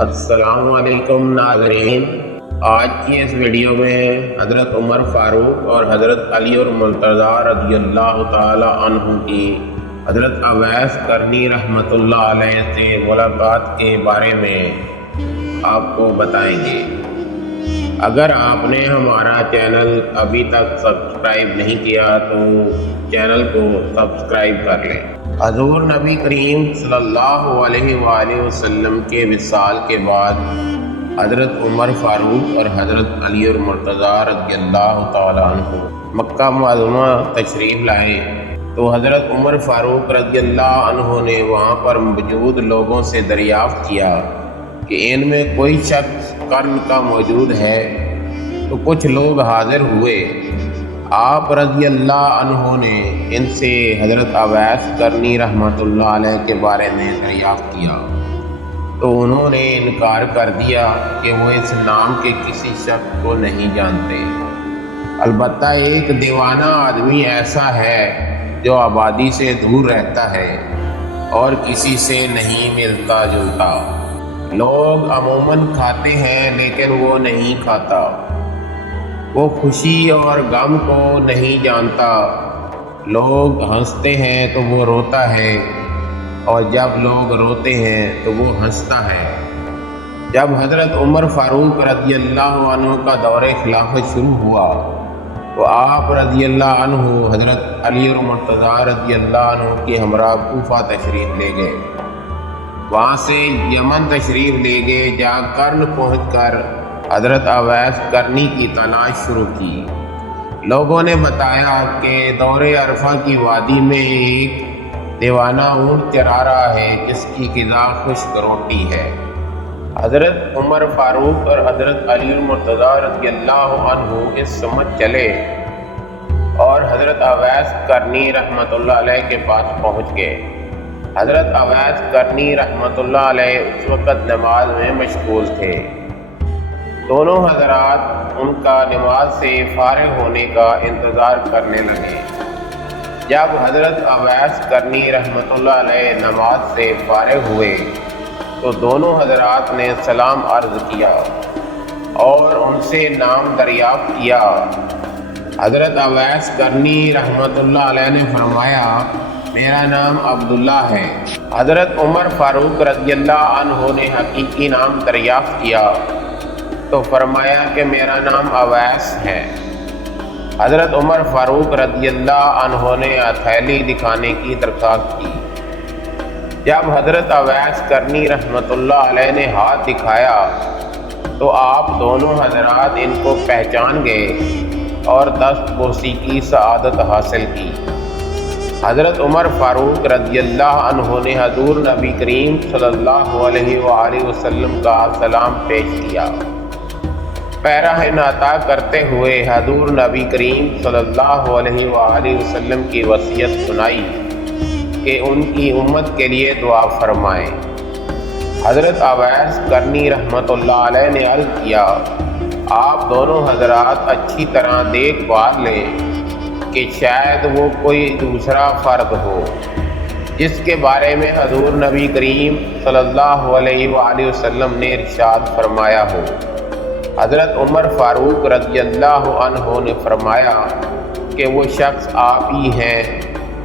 السلام علیکم ناظرین، آج کی اس ویڈیو میں حضرت عمر فاروق اور حضرت علی المرتضیٰ رضی اللہ تعالی عنہ کی حضرت اویس کرنی رحمۃ اللہ علیہ سے ملاقات کے بارے میں آپ کو بتائیں گے۔ اگر آپ نے ہمارا چینل ابھی تک سبسکرائب نہیں کیا تو چینل کو سبسکرائب کر لیں۔ حضور نبی کریم صلی اللہ علیہ وآلہ وسلم کے وصال کے بعد حضرت عمر فاروق اور حضرت علی المرتضیٰ رضی اللہ تعالیٰ عنہ مکہ معظمہ تشریف لائے تو حضرت عمر فاروق رضی اللہ عنہ نے وہاں پر موجود لوگوں سے دریافت کیا کہ ان میں کوئی شخص قرن کا موجود ہے، تو کچھ لوگ حاضر ہوئے۔ آپ رضی اللہ عنہ نے ان سے حضرت اویس کرنی رحمۃ اللہ علیہ کے بارے میں دریافت کیا تو انہوں نے انکار کر دیا کہ وہ اس نام کے کسی شخص کو نہیں جانتے۔ البتہ ایک دیوانہ آدمی ایسا ہے جو آبادی سے دور رہتا ہے اور کسی سے نہیں ملتا جلتا۔ لوگ عموماً کھاتے ہیں لیکن وہ نہیں کھاتا، وہ خوشی اور غم کو نہیں جانتا۔ لوگ ہنستے ہیں تو وہ روتا ہے، اور جب لوگ روتے ہیں تو وہ ہنستا ہے۔ جب حضرت عمر فاروق رضی اللہ عنہ کا دور خلافت شروع ہوا تو آپ رضی اللہ عنہ حضرت علی المرتضیٰ رضی اللہ عنہ کے ہمراہ کوفہ تشریف لے گئے۔ وہاں سے یمن تشریف لے گئے، جہاں قرن پہنچ کر حضرت اویس کرنی کی تلاش شروع کی۔ لوگوں نے بتایا کہ دور عرفہ کی وادی میں ایک دیوانہ اونٹ چرا رہا ہے جس کی غذا خشک روٹی ہے۔ حضرت عمر فاروق اور حضرت علی المرتضیٰ رضی اللہ عنہ اس سمجھ چلے اور حضرت اویس کرنی رحمۃ اللہ علیہ کے پاس پہنچ گئے۔ حضرت اویس کرنی رحمۃ اللہ علیہ اس وقت نماز میں مشغول تھے۔ دونوں حضرات ان کا نماز سے فارغ ہونے کا انتظار کرنے لگے۔ جب حضرت اویس کرنی رحمۃ اللہ علیہ نماز سے فارغ ہوئے تو دونوں حضرات نے سلام عرض کیا اور ان سے نام دریافت کیا۔ حضرت اویس کرنی رحمۃ اللہ علیہ نے فرمایا، میرا نام عبداللہ ہے۔ حضرت عمر فاروق رضی اللہ عنہ نے حقیقی نام دریافت کیا تو فرمایا کہ میرا نام اویس ہے۔ حضرت عمر فاروق رضی اللہ عنہ نے ہتھیلی دکھانے کی درخواست کی۔ جب حضرت اویس کرنی رحمۃ اللہ علیہ نے ہاتھ دکھایا تو آپ دونوں حضرات ان کو پہچان گئے اور دست بوسی کی سعادت حاصل کی۔ حضرت عمر فاروق رضی اللہ عنہ نے حضور نبی کریم صلی اللہ علیہ وآلہ وسلم کا سلام پیش کیا۔ پیراہن عطا کرتے ہوئے حضور نبی کریم صلی اللہ علیہ وآلہ وسلم کی وصیت سنائی کہ ان کی امت کے لیے دعا فرمائیں۔ حضرت اویس کرنی رحمۃ اللہ علیہ نے عرض کیا، آپ دونوں حضرات اچھی طرح دیکھ بھال لیں کہ شاید وہ کوئی دوسرا فرد ہو جس کے بارے میں حضور نبی کریم صلی اللہ علیہ وآلہ وسلم نے ارشاد فرمایا ہو۔ حضرت عمر فاروق رضی اللہ عنہ نے فرمایا کہ وہ شخص آپ ہی ہیں،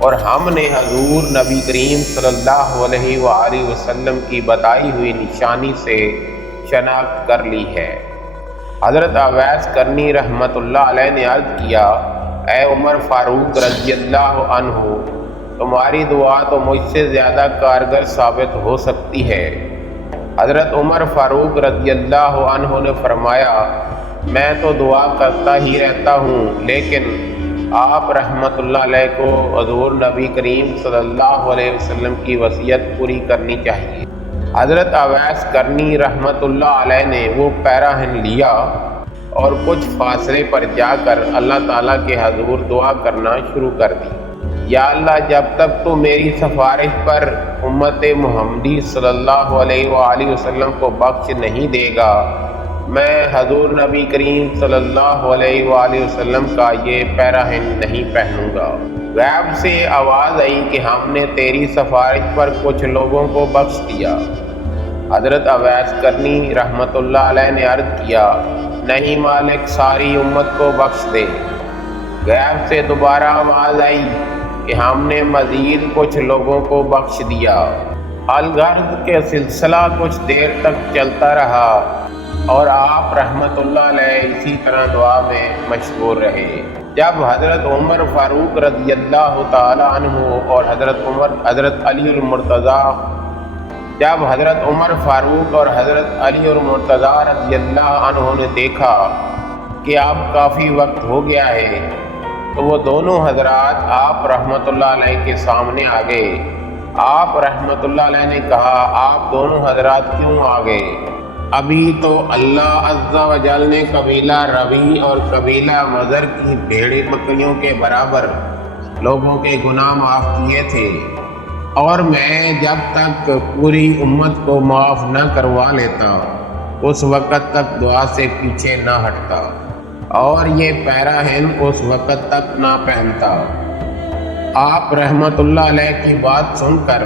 اور ہم نے حضور نبی کریم صلی اللہ علیہ وآلہ وسلم کی بتائی ہوئی نشانی سے شناخت کر لی ہے۔ حضرت اویس کرنی رحمۃ اللہ علیہ نے عرض کیا، اے عمر فاروق رضی اللہ عنہ، تمہاری دعا تو مجھ سے زیادہ کارگر ثابت ہو سکتی ہے۔ حضرت عمر فاروق رضی اللہ عنہ نے فرمایا، میں تو دعا کرتا ہی رہتا ہوں، لیکن آپ رحمۃ اللہ علیہ کو حضور نبی کریم صلی اللہ علیہ وسلم کی وصیت پوری کرنی چاہیے۔ حضرت اویس کرنی رحمۃ اللہ علیہ نے وہ پیراہن لیا اور کچھ فاصلے پر جا کر اللہ تعالیٰ کے حضور دعا کرنا شروع کر دی، یا اللہ، جب تک تو میری سفارش پر امت محمدی صلی اللہ علیہ وآلہ وسلم کو بخش نہیں دے گا، میں حضور نبی کریم صلی اللہ علیہ وآلہ وسلم کا یہ پیراہن نہیں پہنوں گا۔ غیب سے آواز آئی کہ ہم نے تیری سفارش پر کچھ لوگوں کو بخش دیا۔ حضرت اویس کرنی رحمۃ اللہ علیہ نے عرض کیا، نہیں مالک، ساری امت کو بخش دے۔ غیب سے دوبارہ آواز آئی کہ ہم نے مزید کچھ لوگوں کو بخش دیا۔ الغرض کے سلسلہ کچھ دیر تک چلتا رہا اور آپ رحمۃ اللہ علیہ اسی طرح دعا میں مشغول رہے۔ جب حضرت عمر فاروق رضی اللہ تعالی عنہ اور حضرت علی المرتضیٰ رضی اللہ عنہ نے دیکھا کہ اب کافی وقت ہو گیا ہے تو وہ دونوں حضرات آپ رحمۃ اللہ علیہ کے سامنے آ گئے۔ آپ رحمۃ اللہ علیہ نے کہا، آپ دونوں حضرات کیوں آ گئے؟ ابھی تو اللہ عز و جل نے قبیلہ ربیع اور قبیلہ مضر کی بھیڑی بکریوں کے برابر لوگوں کے گناہ معاف کیے تھے، اور میں جب تک پوری امت کو معاف نہ کروا لیتا اس وقت تک دعا سے پیچھے نہ ہٹتا، اور یہ پیراہن اس وقت تک نہ پہنتا۔ آپ رحمۃ اللہ علیہ کی بات سن کر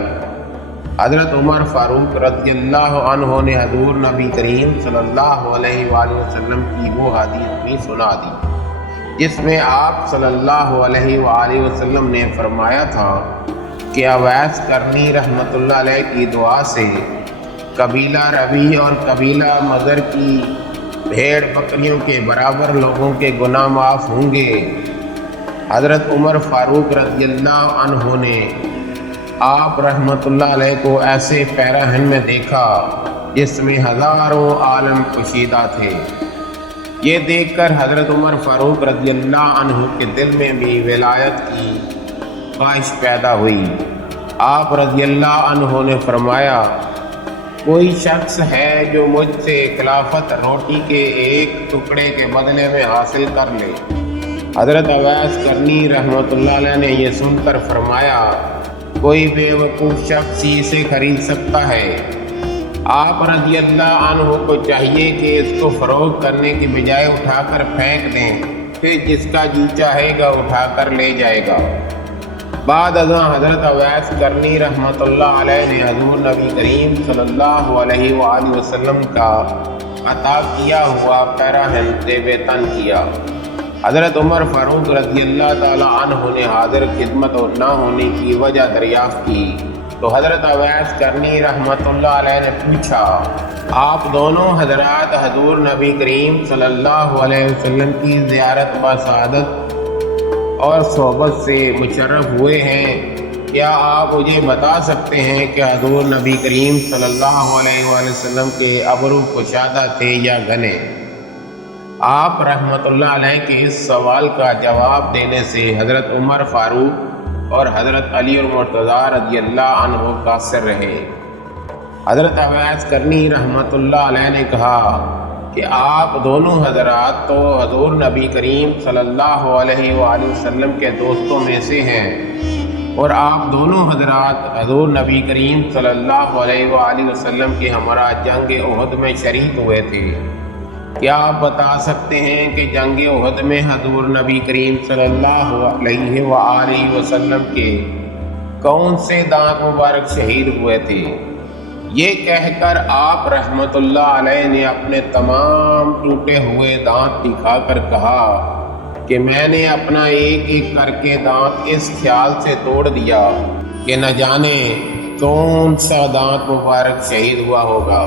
حضرت عمر فاروق رضی اللہ عنہ نے حضور نبی کریم صلی اللہ علیہ وآلہ وسلم کی وہ حدیث بھی سنا دی جس میں آپ صلی اللہ علیہ وآلہ وسلم نے فرمایا تھا کہ اویس کرنی رحمۃ اللہ علیہ کی دعا سے قبیلہ ربیع اور قبیلہ مضر کی بھیڑ بکریوں کے برابر لوگوں کے گناہ معاف ہوں گے۔ حضرت عمر فاروق رضی اللہ عنہ نے آپ رحمۃ اللہ علیہ کو ایسے پیراہن میں دیکھا جس میں ہزاروں عالم کشیدہ تھے۔ یہ دیکھ کر حضرت عمر فاروق رضی اللہ عنہ کے دل میں بھی ولایت کی خواہش پیدا ہوئی۔ آپ رضی اللہ عنہ نے فرمایا، کوئی شخص ہے جو مجھ سے خلافت روٹی کے ایک ٹکڑے کے بدلے میں حاصل کر لے؟ حضرت اویس کرنی رحمۃ اللہ علیہ نے یہ سن کر فرمایا، کوئی بے وقوف شخص ہی اسے خرید سکتا ہے۔ آپ رضی اللہ عنہ کو چاہیے کہ اس کو فروخت کرنے کی بجائے اٹھا کر پھینک دیں، پھر جس کا جی چاہے گا اٹھا کر لے جائے گا۔ بعد ازاں حضرت اویس کرنی رحمۃ اللہ علیہ نے حضور نبی کریم صلی اللہ علیہ وآلہ وسلم کا عطا کیا ہوا پیراہن زیب تن کیا۔ حضرت عمر فاروق رضی اللہ تعالی عنہ نے حاضر خدمت اور نہ ہونے کی وجہ دریافت کی تو حضرت اویس کرنی رحمۃ اللہ علیہ نے پوچھا، آپ دونوں حضرات حضور نبی کریم صلی اللہ علیہ وسلم کی زیارت بسعادت اور صحبت سے مشرف ہوئے ہیں، کیا آپ مجھے بتا سکتے ہیں کہ حضور نبی کریم صلی اللہ علیہ وآلہ وسلم کے ابرو کشادہ تھے یا گھنے؟ آپ رحمۃ اللہ علیہ کے اس سوال کا جواب دینے سے حضرت عمر فاروق اور حضرت علی المرتضیٰ رضی اللہ عنہ قاصر رہے۔ حضرت اویس کرنی رحمۃ اللہ علیہ نے کہا کہ آپ دونوں حضرات تو حضور نبی کریم صلی اللہ علیہ وآلہ وسلم کے دوستوں میں سے ہیں، اور آپ دونوں حضرات حضور نبی کریم صلی اللہ علیہ وآلہ وسلم کے ہمراہ جنگ احد میں شریک ہوئے تھے۔ کیا آپ بتا سکتے ہیں کہ جنگ احد میں حضور نبی کریم صلی اللہ علیہ وآلہ وسلم کے کون سے دانت مبارک شہید ہوئے تھے؟ یہ کہہ کر آپ رحمۃ اللہ علیہ نے اپنے تمام ٹوٹے ہوئے دانت دکھا کر کہا کہ میں نے اپنا ایک ایک کر کے دانت اس خیال سے توڑ دیا کہ نہ جانے کون سا دانت مبارک شہید ہوا ہوگا۔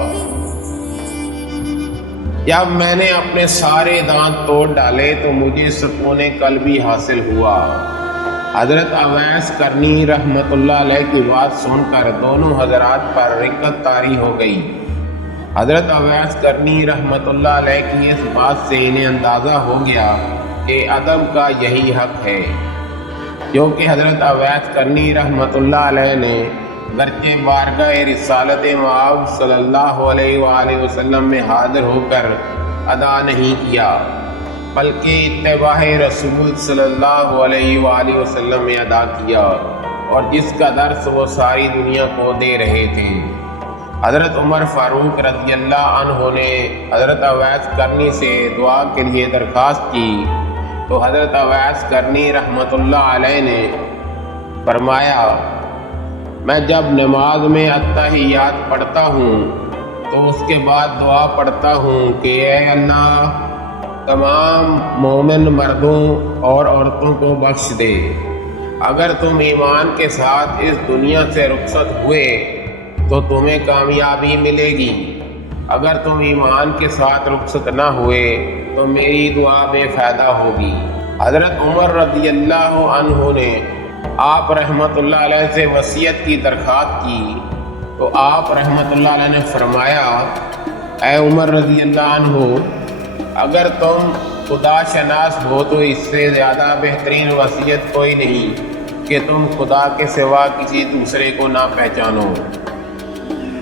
جب میں نے اپنے سارے دانت توڑ ڈالے تو مجھے سکون قلبی حاصل ہوا۔ حضرت اویس کرنی رحمۃ اللہ علیہ کی بات سن کر دونوں حضرات پر رقت طاری ہو گئی۔ حضرت اویس کرنی رحمۃ اللہ علیہ کی اس بات سے انہیں اندازہ ہو گیا کہ ادب کا یہی حق ہے، جو کہ حضرت اویس کرنی رحمۃ اللہ علیہ نے گرچہ بارگاہ رسالت مآب صلی اللہ علیہ وآلہ وسلم میں حاضر ہو کر ادا نہیں کیا، بلکہ اتباع رسول صلی اللہ علیہ وآلہ وسلم میں ادا کیا، اور جس کا درس وہ ساری دنیا کو دے رہے تھے۔ حضرت عمر فاروق رضی اللہ عنہ نے حضرت اویس کرنی سے دعا کے لیے درخواست کی تو حضرت اویس کرنی رحمۃ اللہ علیہ نے فرمایا، میں جب نماز میں التحیات پڑھتا ہوں تو اس کے بعد دعا پڑھتا ہوں کہ اے اللہ تمام مومن مردوں اور عورتوں کو بخش دے۔ اگر تم ایمان کے ساتھ اس دنیا سے رخصت ہوئے تو تمہیں کامیابی ملے گی، اگر تم ایمان کے ساتھ رخصت نہ ہوئے تو میری دعا بے فائدہ ہوگی۔ حضرت عمر رضی اللہ عنہ نے آپ رحمۃ اللہ علیہ سے وصیت کی درخواست کی تو آپ رحمۃ اللہ علیہ نے فرمایا، اے عمر رضی اللہ عنہ، اگر تم خدا شناس ہو تو اس سے زیادہ بہترین وصیت کوئی نہیں کہ تم خدا کے سوا کسی دوسرے کو نہ پہچانو۔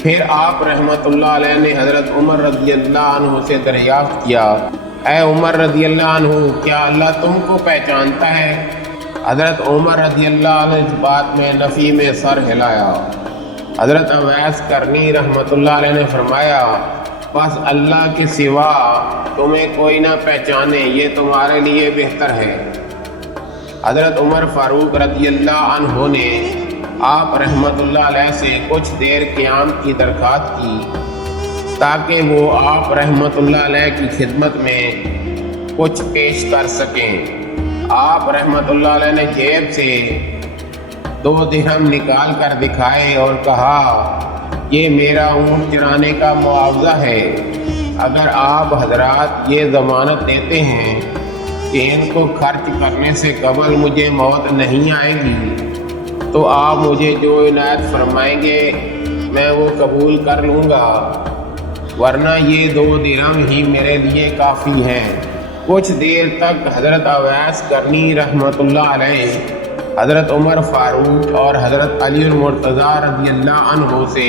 پھر آپ رحمۃ اللہ علیہ نے حضرت عمر رضی اللہ عنہ سے دریافت کیا، اے عمر رضی اللہ عنہ، کیا اللہ تم کو پہچانتا ہے؟ حضرت عمر رضی اللہ عنہ اس بات میں نفی میں سر ہلایا۔ حضرت اویس کرنی رحمۃ اللہ علیہ نے فرمایا، بس اللہ کے سوا تمہیں کوئی نہ پہچانے یہ تمہارے لیے بہتر ہے۔ حضرت عمر فاروق رضی اللہ عنہ نے آپ رحمۃ اللہ علیہ سے کچھ دیر قیام کی درخواست کی تاکہ وہ آپ رحمۃ اللہ علیہ کی خدمت میں کچھ پیش کر سکیں۔ آپ رحمۃ اللہ علیہ نے جیب سے 2 درہم نکال کر دکھائے اور کہا، یہ میرا اونٹ چرانے کا معاوضہ ہے، اگر آپ حضرات یہ ضمانت دیتے ہیں کہ ان کو خرچ کرنے سے قبل مجھے موت نہیں آئے گی تو آپ مجھے جو عنایت فرمائیں گے میں وہ قبول کر لوں گا، ورنہ یہ 2 درہم ہی میرے لیے کافی ہیں۔ کچھ دیر تک حضرت اویس کرنی رحمۃ اللہ علیہ حضرت عمر فاروق اور حضرت علی المرتضیٰ رضی اللہ عنہ سے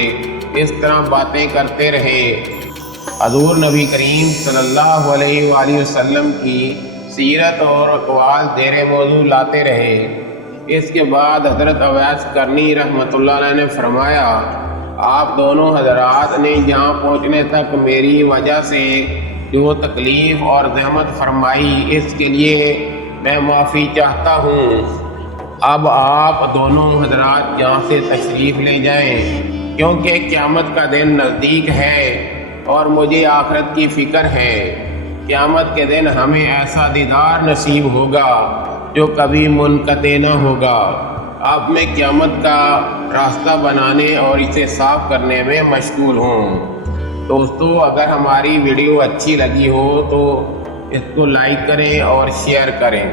اس طرح باتیں کرتے رہے۔ حضور نبی کریم صلی اللہ علیہ وآلہ وسلم کی سیرت اور اقوال زیر موضوع لاتے رہے۔ اس کے بعد حضرت اویس کرنی رحمۃ اللہ علیہ نے فرمایا، آپ دونوں حضرات نے یہاں پہنچنے تک میری وجہ سے جو تکلیف اور زحمت فرمائی اس کے لیے میں معافی چاہتا ہوں۔ اب آپ دونوں حضرات یہاں سے تشریف لے جائیں کیونکہ قیامت کا دن نزدیک ہے اور مجھے آخرت کی فکر ہے۔ قیامت کے دن ہمیں ایسا دیدار نصیب ہوگا جو کبھی منقطع نہ ہوگا۔ اب میں قیامت کا راستہ بنانے اور اسے صاف کرنے میں مشغول ہوں۔ دوستو، اگر ہماری ویڈیو اچھی لگی ہو تو اس کو لائک کریں اور شیئر کریں۔